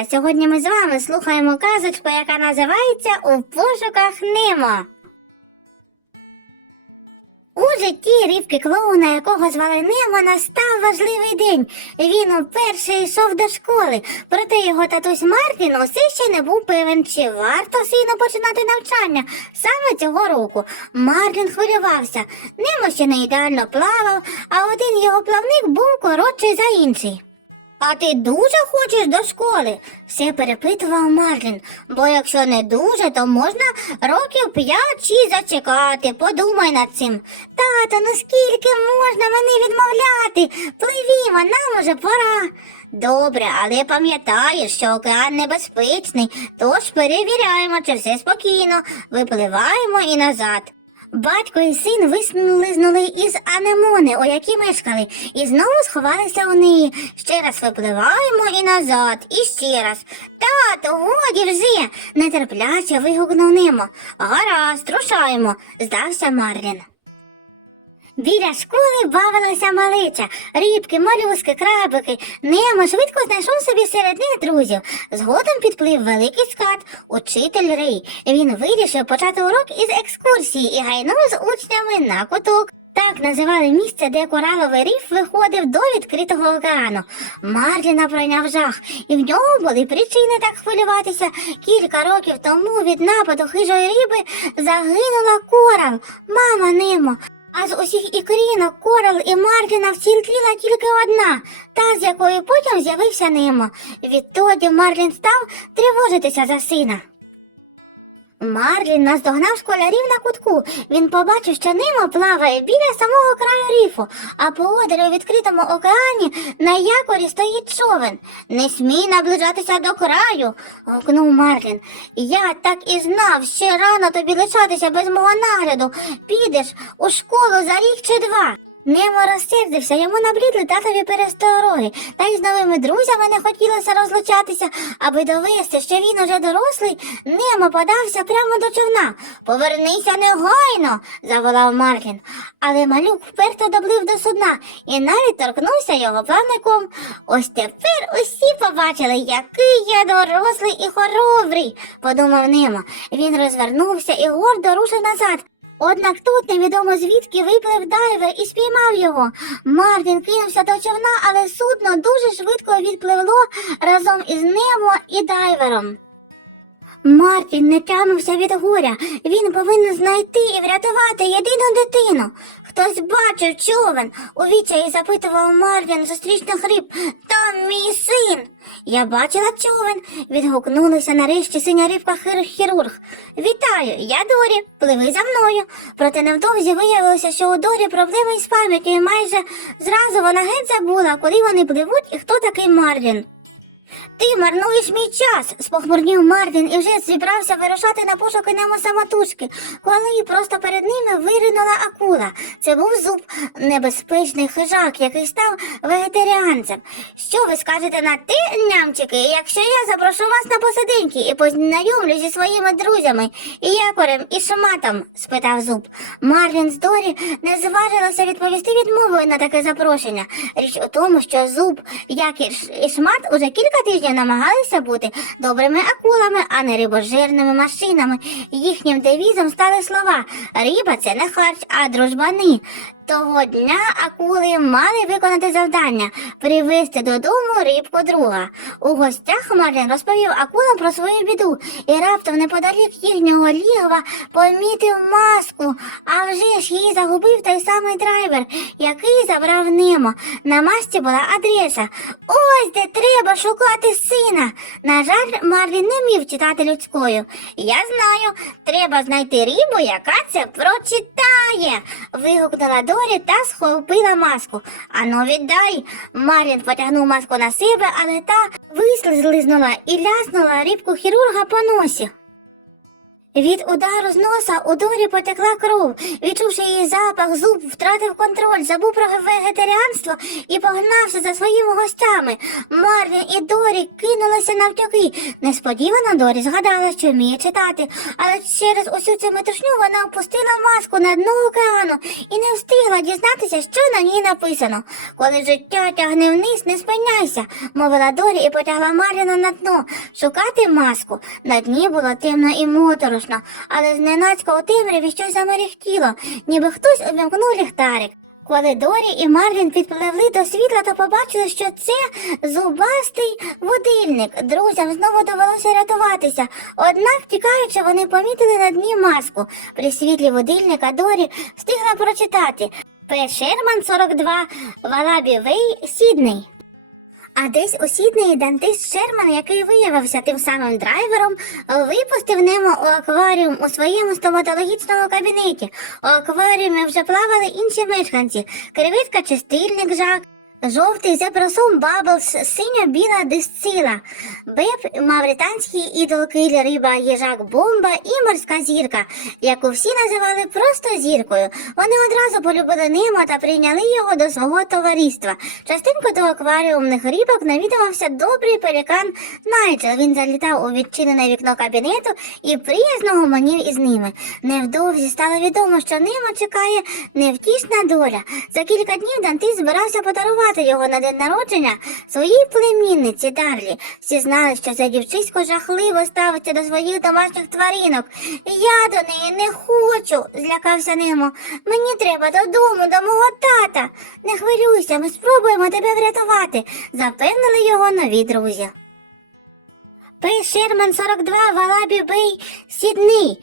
малята. Сьогодні ми з вами слухаємо казочку, яка називається У пошуках Немо. У житті рівки клоуна, якого звали Немо, настав важливий день. Він уперше йшов до школи, проте його татусь Мартін усе ще не був певен, чи варто сину починати навчання саме цього року. Мартін хвилювався. Немо ще не ідеально плавав, а один його плавник був коротший за інший. А ти дуже хочеш до школи? все перепитував Марлін. Бо якщо не дуже, то можна років п'ять чи зачекати. Подумай над цим. Тато, ну скільки можна мене відмовляти? Пливімо, нам уже пора. Добре, але пам'ятаєш, що океан небезпечний, тож перевіряємо, чи все спокійно, випливаємо і назад. Батько і син вислизнули із анемони, у якій мешкали, і знову сховалися у неї. Ще раз випливаємо і назад, і ще раз. Тато, годі вже. нетерпляче вигукнув Немо. Гаразд, рушаємо, здався Марлін. Біля школи бавилася малича, рібки, молюски, крабики. Немо швидко знайшов собі серед них друзів. Згодом підплив великий скат, учитель Рей. Він вирішив почати урок із екскурсії і гайнув з учнями на куток. Так називали місце, де кораловий риф виходив до відкритого океану. Марліна пройняв жах, і в нього були причини так хвилюватися. Кілька років тому від нападу хижої риби загинула корал, мама Немо. А з усіх ікрінок, корал і Марліна вцілкіла тільки одна, та з якої потім з'явився Немо. Відтоді Марлін став тривожитися за сина. Марлін наздогнав школярів на кутку. Він побачив, що Немо плаває біля самого краю ріфу, а поодаль у відкритому океані на якорі стоїть човен. Не смій наближатися до краю, гукнув Марлін. Я так і знав, ще рано тобі лишатися без мого нагляду. Підеш у школу за рік чи два. Немо розсердився, йому набрідли татові перестороги, та й з новими друзями не хотілося розлучатися, аби довести, що він уже дорослий, Немо подався прямо до човна. Повернися негайно, заволав Марлін. Але малюк вперто доблив до судна і навіть торкнувся його плавником. Ось тепер усі побачили, який я дорослий і хоробрий, подумав Немо. Він розвернувся і гордо рушив назад. Однак тут невідомо звідки виплив дайвер і спіймав його. Мартін кинувся до човна, але судно дуже швидко відпливло разом із Немо і дайвером. Мартін не тямився від горя. Він повинен знайти і врятувати єдину дитину. Хтось бачив човен, у відчаї запитував Мартін зустрічних риб. Там мій син. Я бачила човен, відгукнулася нарешті синя рибка хірург. Вітаю, я Дорі, пливи за мною. Проте невдовзі виявилося, що у Дорі проблеми із пам'яттю, майже зразу вона геть забула, куди вони пливуть і хто такий Мартін. Ти марнуєш мій час, спохмурнів Мартін і вже зібрався вирушати на пошуки Немо самотужки, коли просто перед ними виринула акула. Це був зуб, небезпечний хижак, який став вегетаріанцем. Що ви скажете на те, нямчики, якщо я запрошу вас на посиденьки і познайомлю зі своїми друзями, і якорем, і шматом? спитав зуб. Марлін з Дорі не зважилася відповісти відмовою на таке запрошення. Річ у тому, що зуб, як і шмат, уже кілька тижнів намагалися бути добрими акулами, а не рибожирними машинами. Їхнім девізом стали слова Риба це не харч, а дружбани. Того дня акули мали виконати завдання привезти додому рибку друга. У гостях Марлін розповів акулам про свою біду і раптом неподалік їхнього лігва помітив маску, а вже ж її загубив той самий драйвер, який забрав Немо. На масці була адреса. Ось де треба шукати сина. На жаль, Марлі не міг читати людською. Я знаю, треба знайти рибу, яка це прочитає. вигукнула Дорі та схопила маску. Ану, віддай. Марлін потягнув маску на себе, але та вислизнула і ляснула рибку хірурга по носі. Від удару з носа у Дорі потекла кров. Відчувши її запах, зуб втратив контроль, забув про вегетаріанство і погнався за своїми гостями. Марлін і Дорі кинулися навтяки. Несподівано Дорі згадала, що вміє читати, але через усю цю метушню вона опустила маску на дно океану і не встигла дізнатися, що на ній написано. Коли життя тягне вниз, не спиняйся, мовила Дорі і потягла Марліна на дно шукати маску. На дні було темно і моторошно, але зненацька у темряві щось замерехтіло, ніби хтось увімкнув ліхтарик. Коли Дорі і Марлін підпливли до світла, то побачили, що це зубастий будильник. Друзям знову довелося рятуватися. Однак, тікаючи, вони помітили на дні маску. При світлі будильника Дорі встигла прочитати П. Шерман 42, Валабі Вей, Сідней. А десь у Сіднеї дантист Шерман, який виявився тим самим драйвером, випустив Немо у акваріум у своєму стоматологічному кабінеті. У акваріумі вже плавали інші мешканці. Кривитка чистильник Жак, жовтий зебросум Баблс, синьо-біла дисцила, Беб, мавританський ідол киль риба, їжак бомба і морська зірка, яку всі називали просто зіркою. Вони одразу полюбили Немо та прийняли його до свого товариства. Частинку до акваріумних рибок навідувався добрий пелікан Найджел. Він залітав у відчинене вікно кабінету і приязно гомонів із ними. Невдовзі стало відомо, що Немо чекає невтішна доля. За кілька днів Дантис збирався подарувати його на день народження своїй племінниці Дарлі. Всі знали, що це дівчисько жахливо ставиться до своїх домашніх тваринок. Я до неї не хочу, злякався Немо. Мені треба додому, до мого тата. Не хвилюйся, ми спробуємо тебе врятувати, запевнили його нові друзі. П. Шерман 42, Валабі Бей, Сідний.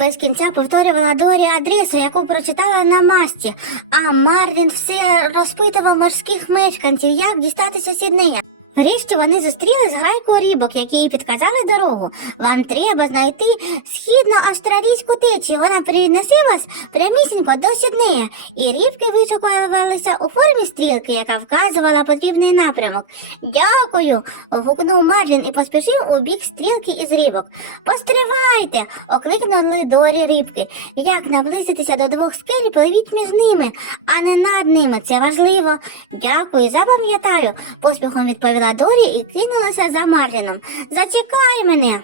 Без кінця повторювала Дорі адресу, яку прочитала на масті, а Марлін все розпитував морських мешканців, як дістатися Сіднея. Врешті вони зустріли зграйку рибок, які їй підказали дорогу. Вам треба знайти східно-австралійську течію. Вона принесе вас прямісінько до Сіднея. І рибки вишукувалися у формі стрілки, яка вказувала потрібний напрямок. Дякую. гукнув Марлін і поспішив у бік стрілки із рибок. Постривайте. окликнули Дорі рибки. Як наблизитися до двох скель, пливіть між ними, а не над ними. Це важливо. Дякую, запам'ятаю, поспіхом відповіла Дорі і кинулася за Марліном. Зачекай мене.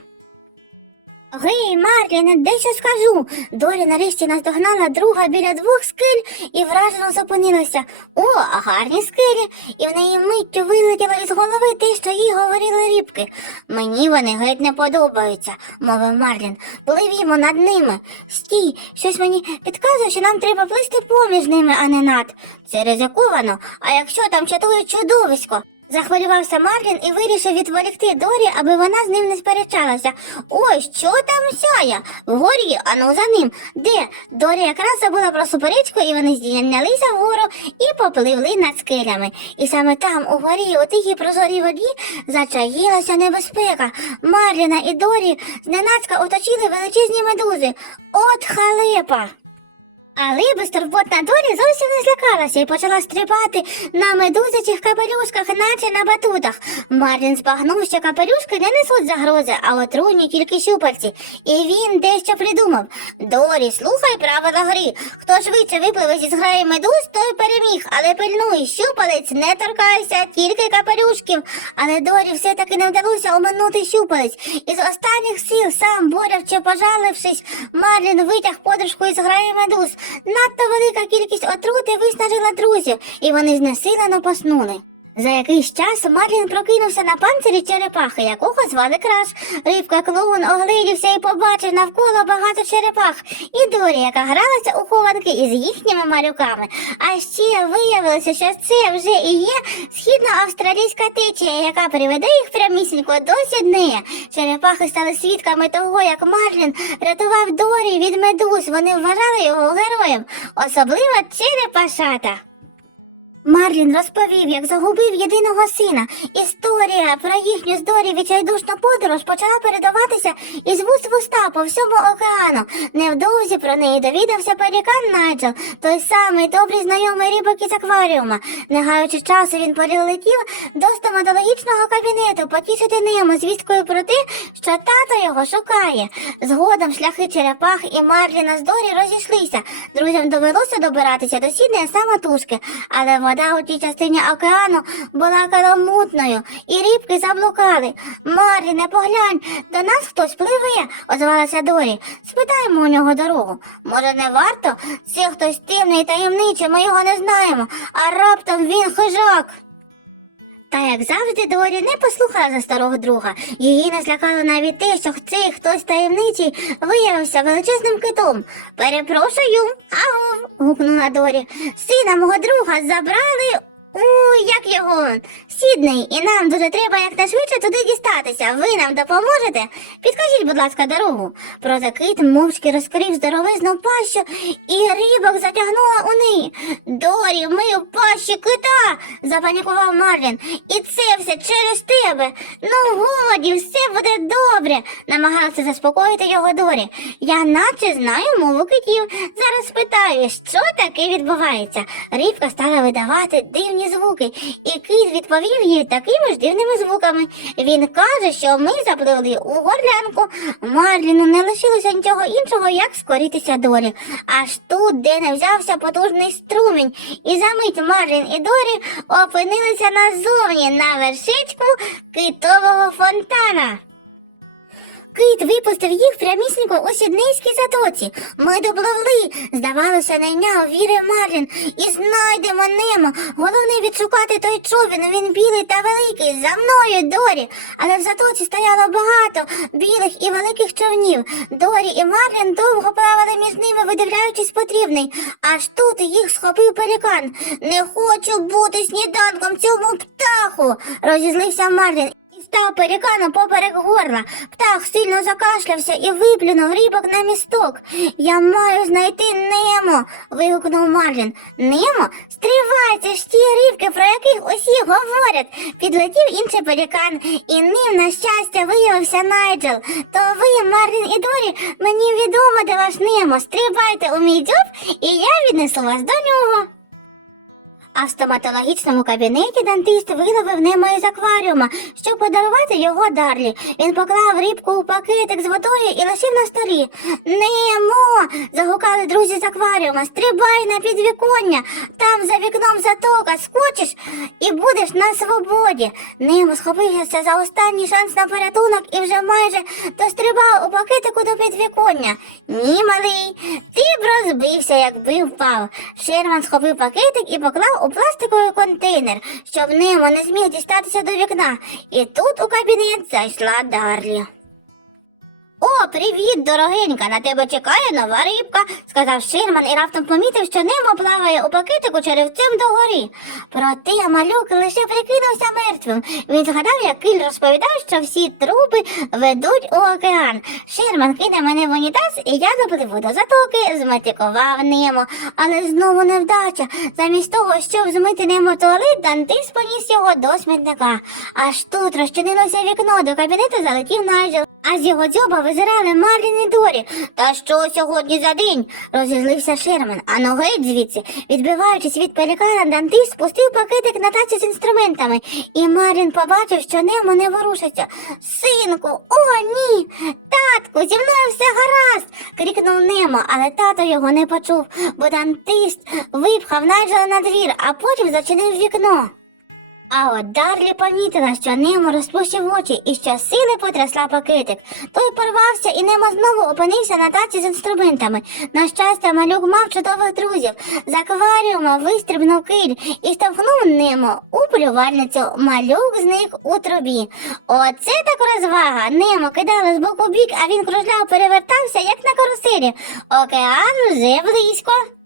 Гей, Марліне, дещо скажу. Дорі нарешті наздогнала друга біля двох скель і вражено зупинилася. О, гарні скелі, і в неї миттю вилетіло із голови те, що їй говорили рібки. Мені вони геть не подобаються, мовив Марлін. Пливімо над ними. Стій, щось мені підказує, що нам треба плисти поміж ними, а не над. Це ризиковано, а якщо там чатує чудовисько? Захвилювався Марлін і вирішив відволікти Дорі, аби вона з ним не сперечалася. Ой, що там сяє? Вгорі, ану за ним. Де? Дорі якраз забула про суперечку, і вони здійнялися вгору і попливли над скелями. І саме там, угорі, у тихій прозорій воді, зачаїлася небезпека. Марліна і Дорі зненацька оточили величезні медузи. От халепа! Але безтурботна Дорі зовсім не злякалася і почала стрибати на медузячих капелюшках, наче на батутах. Марлін збагнув, що капелюшки не несуть загрози, а отруйні тільки щупальці. І він дещо придумав. Дорі, слухай правила гри. Хто швидше випливе зі зграї медуз, той переміг, але пильнуй, щупалець, не торкайся, тільки капелюшків. Але Дорі все-таки не вдалося оминути щупалець. Із останніх сил, сам борявче пожалившись, Марлін витяг подружку із граї медуз. Надто велика кількість отрути виснажила друзів, і вони знесилено поснули. За якийсь час Марлін прокинувся на панцирі черепахи, якого звали краш. Рибка клоун оглядівся і побачив навколо багато черепах, і Дорі, яка гралася у хованки із їхніми малюками. А ще виявилося, що це вже і є східноавстралійська течія, яка приведе їх прямісінько до Сіднея. Черепахи стали свідками того, як Марлін рятував Дорі від медуз. Вони вважали його героєм, особливо черепашата. Марлін розповів, як загубив єдиного сина. Історія про їхню з Дорі відчайдушну подорож почала передаватися із вуст в уста по всьому океану. Невдовзі про неї довідався пелікан Найджел, той самий добрий знайомий рибок із акваріума. Не гаючи часу, він перелетів до стоматологічного кабінету потішити Немо звісткою про те, що тато його шукає. Згодом шляхи черепах і Марліна з Дорі розійшлися. Друзям довелося добиратися до сідної самотужки, але вода у тій частині океану була каламутною, і рибки заблукали. Марліне, поглянь, до нас хтось пливе, озвалася Дорі. Спитаємо у нього дорогу. Може, не варто? Це хтось темний і таємничий, ми його не знаємо, а раптом він хижак. Та як завжди Дорі не послухала за старого друга. Її не злякало навіть те, що цей хтось таємничий виявився величезним китом. Перепрошую, ау, гукнула Дорі. Сина мого друга забрали. У, як його? Сідний, і нам дуже треба якнайшвидше туди дістатися. Ви нам допоможете? Підкажіть, будь ласка, дорогу. Проте кит мовчки розкрив здоровизну пащу, і рибок затягнула у неї. Дорі, ми в пащі кита, запанікував Марлін. І це все через тебе. Ну, годі, все буде добре, намагався заспокоїти його Дорі. Я наче знаю мову китів. Зараз спитаю, що таке відбувається. Рибка стала видавати дивні звуки, і кит відповів їй такими ж дивними звуками. Він каже, що ми запливли у горлянку. Марліну не лишилося нічого іншого, як скорітися долі. Аж тут, де не взявся потужний струмінь, і за мить Марлін і Дорі опинилися назовні на вершечку китового фонтана. Кит випустив їх прямісінько у сіднейській затоці. Ми допливли. Здавалося, найняв віри Марлін. І знайдемо Немо. Головне відшукати той човен. Він білий та великий. За мною, Дорі. Але в затоці стояло багато білих і великих човнів. Дорі і Марлін довго плавали між ними, видивляючись потрібний. Аж тут їх схопив пелікан. Не хочу бути сніданком цьому птаху, розізлився Марлін. Став переканом поперек горла. Птах сильно закашлявся і виплюнув рибок на місток. Я маю знайти Немо. вигукнув Марлін. Немо? Стривай, ж ті рибки, про яких усі говорять. Підлетів інший пелікан, і ним, на щастя, виявився Найджел. То ви, Марлін і Дорі, мені відомо, де ваш Немо. Стрибайте у мій дзьоб, і я віднесу вас до нього. А в стоматологічному кабінеті дантист виловив Немо із акваріума, щоб подарувати його Дарлі. Він поклав рибку у пакетик з водою і лишив на столі. Немо. загукали друзі з акваріума. Стрибай на підвіконня. Там за вікном затока, скочиш і будеш на свободі. Немо схопився за останній шанс на порятунок і вже майже дострибав у пакетику до підвіконня. Ні, малий, ти б розбився, якби впав. Шерман схопив пакетик і поклав у пластиковий контейнер, щоб ним не зміг дістатися до вікна. І тут у кабінет зайшла Дарлі. О, привіт, дорогенька, на тебе чекає нова рибка, сказав Ширман і раптом помітив, що Немо плаває у пакетику черевцем догори. Проте малюк лише прикинувся мертвим. Він згадав, як Киль розповідав, що всі труби ведуть у океан. Ширман кине мене в унітаз, і я допливу до затоки, зметикував Немо. Але знову невдача. Замість того, щоб змити Немо туалет, Дантис поніс його до смітника. Аж тут розчинилося вікно, до кабінету залетів Найджел. А з його дзьоба визирали Марлін і Дорі. Та що сьогодні за день? розізлився Шерман. А геть звідси, відбиваючись від пелікана, Дантис спустив пакетик на таці з інструментами, і Марлін побачив, що Немо не ворушиться. Синку, о, ні! Татку, зі мною все гаразд. крикнув Немо, але тато його не почув, бо Дантист випхав Найджела на двір, а потім зачинив вікно. А от Дарлі помітила, що Немо розплющив очі і що сили потрясла пакетик. Той порвався і Немо знову опинився на таці з інструментами. На щастя, малюк мав чудових друзів. З акваріума вистрибнув киль і штовхнув Немо у полювальницю. Малюк зник у трубі. Оце так розвага. Немо кидало з боку бік, а він кружляв, перевертався, як на каруселі. Океан вже близько.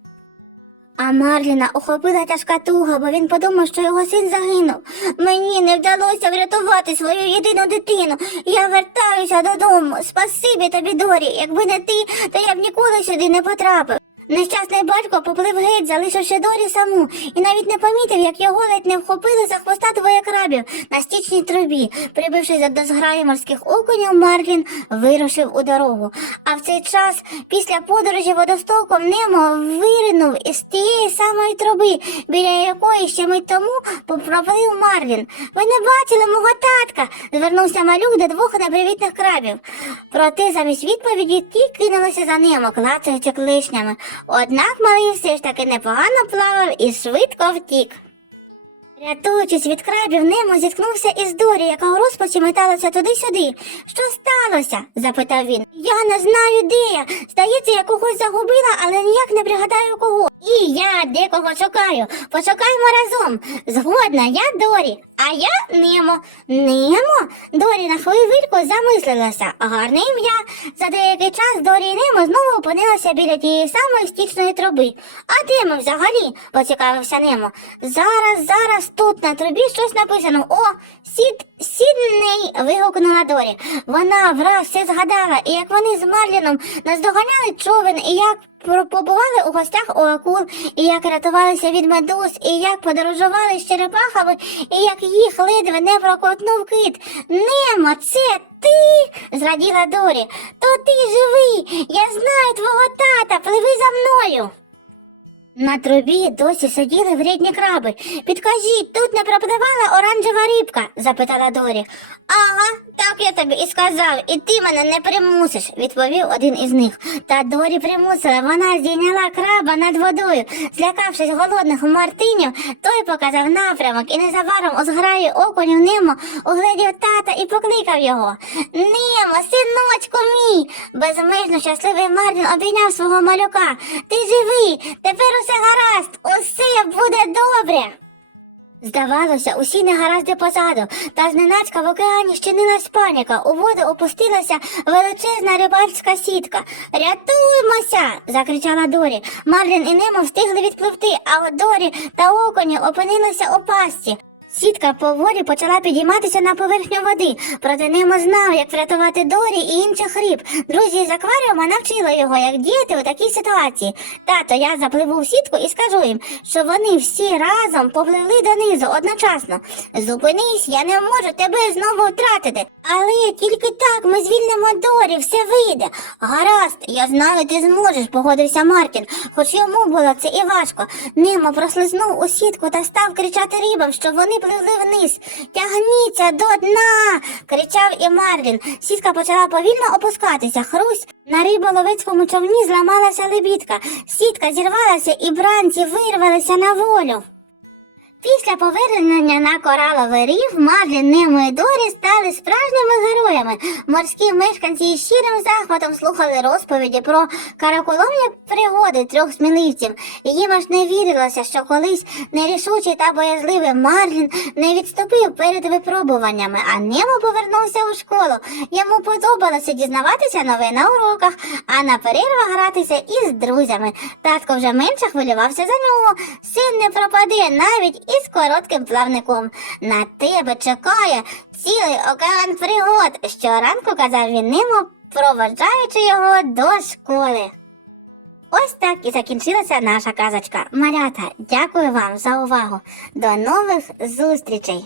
А Марліна охопила тяжка туга, бо він подумав, що його син загинув. Мені не вдалося врятувати свою єдину дитину. Я вертаюся додому. Спасибі тобі, Дорі. Якби не ти, то я б ніколи сюди не потрапив. Нещасний батько поплив геть, залишивши Дорі саму, і навіть не помітив, як його ледь не вхопили за хвоста двоє крабів на стічній трубі. Прибившись до зграї морських окунів, Марлін вирушив у дорогу. А в цей час, після подорожі водостоком, Немо виринув із тієї самої труби, біля якої ще мить тому поплив Марлін. Ви не бачили мого татка? звернувся малюк до двох непривітних крабів. Проте замість відповіді ті кинулися за Немо, клацаючи клишнями. Однак малий все ж таки непогано плавав і швидко втік. Рятуючись від крабів, Немо зіткнувся із Дорі, яка у розпачі металася туди-сюди. Що сталося? запитав він. Я не знаю, де я. Здається, я когось загубила, але ніяк не пригадаю кого. І я декого шукаю. Пошукаємо разом. Згодна, я Дорі, а я Немо. Немо? Дорі на хвилинку замислилася. Гарне ім'я. За деякий час Дорі і Немо знову опинилися біля тієї самої стічної труби. А де ми взагалі? поцікавився Немо. Зараз, зараз тут на трубі щось написано. О, сід, сідней. вигукнула Дорі. Вона враз все згадала, і як вони з Марліном наздоганяли човен, і як побували у гостях у акул, і як рятувалися від медуз, і як подорожували з черепахами, і як їх ледве не проковтнув кит. Немо, це ти? зраділа Дорі. То ти живий. Я знаю твого тата, пливи за мною. На трубі досі сиділи вредні краби. Підкажіть, тут не пропливала оранжева рибка? запитала Дорі. Ага, так я тобі і сказав, і ти мене не примусиш, відповів один із них. Та Дорі примусила, вона здійняла краба над водою. Злякавшись голодних мартинів, той показав напрямок і незабаром у зграї окунів Немо угледів тата і покликав його. Немо, синочку мій. Безмежно щасливий Мартін обійняв свого малюка. Ти живий, тепер усе гаразд, усе буде добре. Здавалося, усі негаразди позаду, та зненацька в океані щинилась паніка. У воду опустилася величезна рибальська сітка. Рятуймося. закричала Дорі. Марлін і Немо встигли відпливти, а Дорі та оконі опинилися у пастці. Сітка поволі почала підійматися на поверхню води, проте Немо знав, як врятувати Дорі і інших риб. Друзі з акваріума навчили його, як діяти у такій ситуації. Тато, я запливу в сітку і скажу їм, що вони всі разом попливли донизу одночасно. Зупинись, я не можу тебе знову втратити. Але тільки так ми звільнимо Дорі, все вийде. Гаразд, я знаю, ти зможеш, погодився Мартін, хоч йому було це і важко. Немо прослизнув у сітку та став кричати рибам, що вони пливли вниз. Тягніться до дна. кричав і Марлін. Сітка почала повільно опускатися. Хрусь на риболовецькому човні зламалася лебідка. Сітка зірвалася і бранці вирвалися на волю. Після повернення на кораловий рів Марлін, Немо і Дорі стали справжніми героями. Морські мешканці із щирим захватом слухали розповіді про караколомні пригоди трьох сміливців. Їм аж не вірилося, що колись нерішучий та боязливий Марлін не відступив перед випробуваннями, а Немо повернувся у школу. Йому подобалося дізнаватися нове на уроках, а на перервах гратися із друзями. Татко вже менше хвилювався за нього. Син не пропаде навіть із коротким плавником. На тебе чекає цілий океан пригод. Щоранку казав він Немо, проводжаючи його до школи. Ось так і закінчилася наша казочка. Малята, дякую вам за увагу. До нових зустрічей!